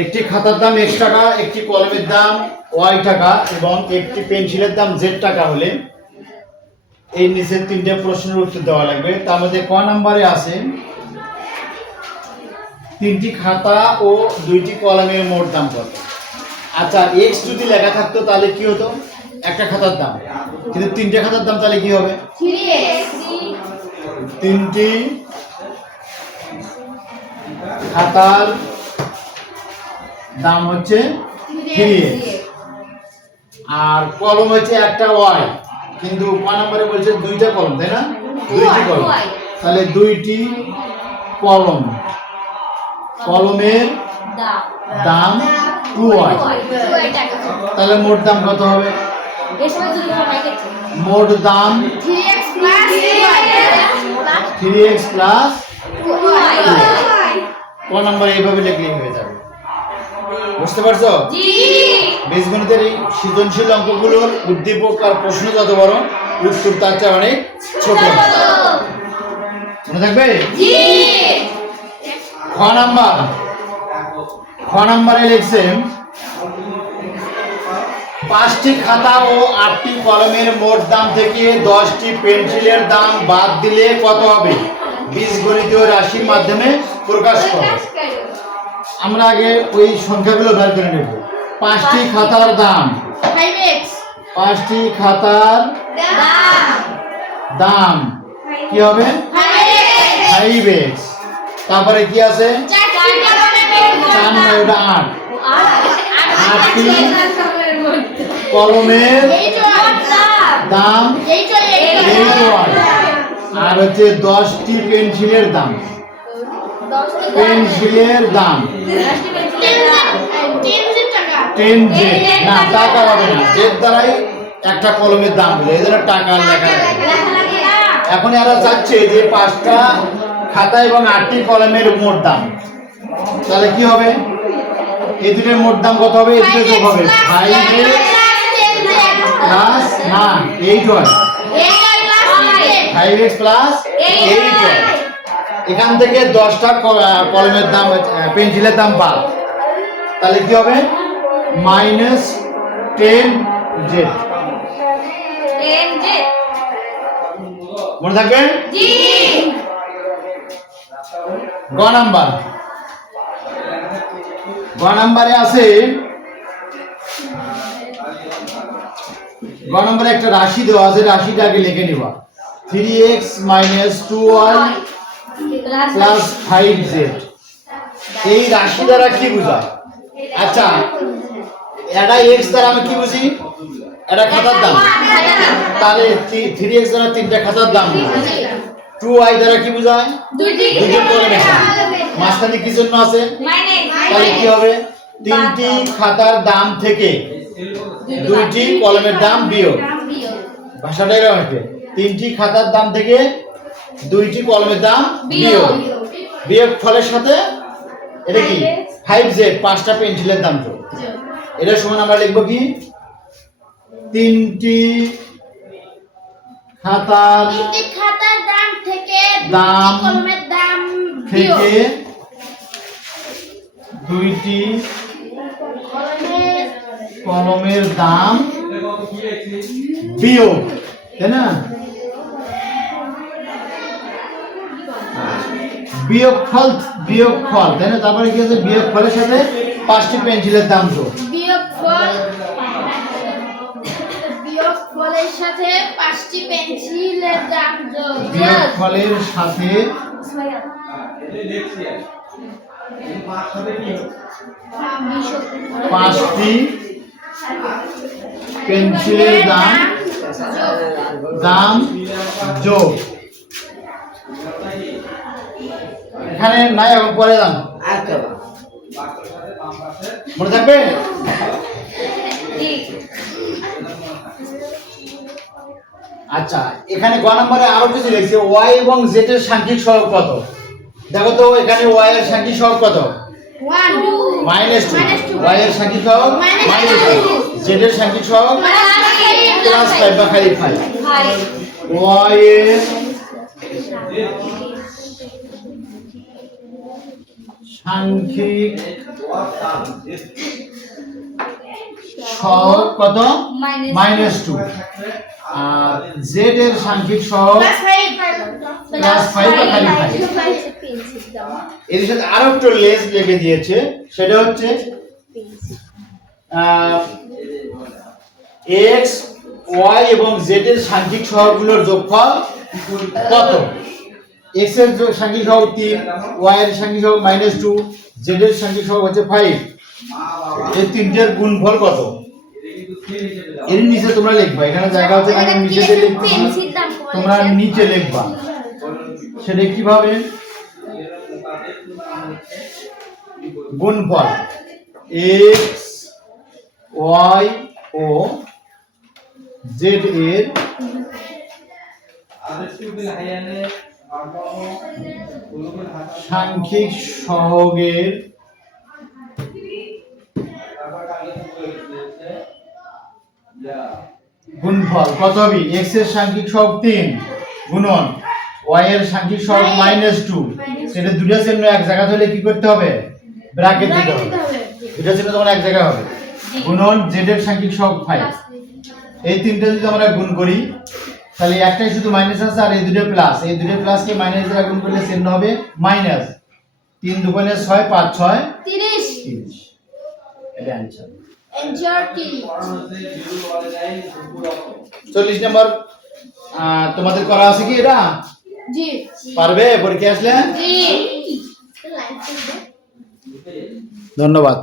একটি খাতার দাম এক্স টাকা একটি কলমের দাম ওয়াই টাকা এবং একটি পেন্সিলের দাম জেড টাকা হলে এই নিচের তিনটে প্রশ্নের উত্তর দেওয়া লাগবে। তার মধ্যে ক নম্বরে আছে তিনটি খাতা ও দুইটি কলমের মোট দাম কত? আচ্ছা এক্স যদি লেখা থাকতো তাহলে কি হতো? একটা খাতার দাম। কিন্তু তিনটে খাতার দাম তাহলে কি হবে? তিনটি খাতার দাম হচ্ছে থ্রি আর কলম হচ্ছে একটা ওয়াই। কিন্তু ক নম্বরে বলছে দুইটা কলম তাই না? দুইটি কলম। তাহলে দুইটি কলম। কলমের দাম। Two Y. তাহলে মোট দাম কত হবে? মোট দাম থ্রি এক্স প্লাস ক নম্বরে এইভাবে লিখলেই হয়ে যাবে। বুঝতে পারছ? বীজগণিতের এই সৃজনশীল অঙ্কগুলোর উদ্দীপক আর প্রশ্ন যত বড় উত্তর তার চেয়ে অনেক ছোট। মনে থাকবে? খ নাম্বার। খ নাম্বারে লিখছে পাঁচটি খাতা ও আটটি কলমের মোট দাম থেকে দশটি পেন্সিলের দাম বাদ দিলে কত হবে? বীজগণিতীয় রাশির মাধ্যমে প্রকাশ করো আমরা আগে ওই সংখ্যাগুলো বের করে নেব পাঁচটি খাতার দাম পাঁচটি খাতার দাম কি হবে ফাইভ এক্স তারপরে কি আছে চার নয় ওটা আট কলমের দাম ওয়ান আর হচ্ছে দশটি পেন্সিলের দাম। পেন্সিলের দাম। টেন জেড না টাকা হবে না। জেড দ্বারাই একটা কলমের দাম এই জন্য টাকা লেখা এখন এরা চাচ্ছে যে পাঁচটা খাতা এবং আটটি কলমের মোট দাম। তাহলে কি হবে? এই দুটোর মোট দাম কত হবে? এই দুটো যোগ হবে। ফাইভ প্লাস না eight one five X plus eight এখান থেকে দশটা কলমের দাম পেন্সিলের দাম বাদ। তাহলে কি হবে? মাইনাস টেন জেড মনে থাকবে? গ নাম্বার। গ নাম্বারে আছে গ নম্বরে একটা রাশি দেওয়া আছে রাশিটা আগে লিখে নিবা। Three X minus two Y plus five Z এই রাশি দ্বারা কি বোঝায় আচ্ছা এটা এক্স দ্বারা আমি কি বুঝি? এটা খাতার দাম। তাহলে থ্রি এক্স দ্বারা তিনটা খাতার দাম টু ওয়াই দ্বারা কি বোঝায়? দুটো কলমেশন মাঝখানে কি জন্য আছে? তাহলে কি হবে? তিনটি খাতার দাম থেকে দুইটি কলমের দাম বিয়োগ। ভাষাটা এরকম তিনটি খাতার দাম থেকে দুইটি কলমের দাম বিয়োগ। বিয়োগ। ফলের সাথে এটা কি? ফাইভ জেড পাঁচটা পেন্সিলের দাম যোগ এটা সমান আমরা লিখব কি? তিনটি খাতার খাতার দাম থেকে দাম কলমের দাম থেকে দুইটি কলমের কলমের দাম বিয়োগ। তাই না? বিয়োগ ফল বিয়োগ ফল তাই না তারপরে কি আছে? বিয়োগ ফলের সাথে পাঁচটি পেন্সিলের দাম যোগ। বিয়োগ ফল বিয়োগ ফলের সাথে পাঁচটি পেন্সিলের দাম যোগ। বিয়োগ ফলের সাথে পাঁচটি পেন্সিলের দাম দাম যোগ। এখানে নাই এখন পরে দাম মনে থাকবে? আচ্ছা এখানে গ নম্বরে আরও কিছু লিখছে। ওয়াই এবং জেড এর সাংখ্যিক সহগ কত? দেখো তো এখানে ওয়াই এর সাংখ্যিক সহগ কত? Minus two. ওয়াই এর সাংখ্যিক সহগ? Minus two. জেড এর সাংখ্যিক সহগ? প্লাস ফাইভ বা খালি ফাইভ। ওয়াই এর সাংখ্যিক সহগ কত? মাইনাস টু আর জেড এর সাংখ্যিক সহগ প্লাস ফাইভ বা খালি? এর সাথে আরও একটু লেস লেগে দিয়েছে। সেটা হচ্ছে এক্স ওয়াই এবং জেড এর সাংখ্যিক সহগগুলোর যোগফল কত? এক্সের সাংখ্যিক সহগ তিন ওয়াই এর সাংখ্যিক সহগ মাইনাস টু জেড এর সাংখ্যিক সহগ হচ্ছে ফাইভ এই তিনটের গুণফল কত? এর নিচে তোমরা লিখবা। এখানে জায়গা আছে, এখানে নিচে লিখতে তোমরা নিচে লিখবা। সেটা কীভাবে? গুণফল। এক্স ওয়াই ও জেড এর সাংখ্যিক সহগের গুণফল কত হবে? এক্সের সাংখ্যিক সহগ তিন গুণন। ওয়াই এর সাংখ্যিক সহগ মাইনাস টু সেটা দুটো চিহ্ন এক জায়গা হলে কি করতে হবে? ব্র্যাকেট দিতে হবে। দুটো চিহ্ন তখন এক জায়গায় হবে। গুণন জেড এর সাংখ্যিক সহগ ফাইভ এই তিনটা যদি আমরা গুণ করি তাহলে একটাই শুধু মাইনাস আছে আর এই দুটো প্লাস এই দুটো প্লাসকে মাইনাস দ্বারা গুণ করলে চিহ্ন হবে মাইনাস তিন দুগুণে ছয় পাঁচ ছয় তিরিশ। তিরিশ। এটা অ্যান্সার চল্লিশ নম্বর তোমাদের করা আছে কি এটা? জি। পারবে? পরীক্ষা আসলে? জি। ধন্যবাদ।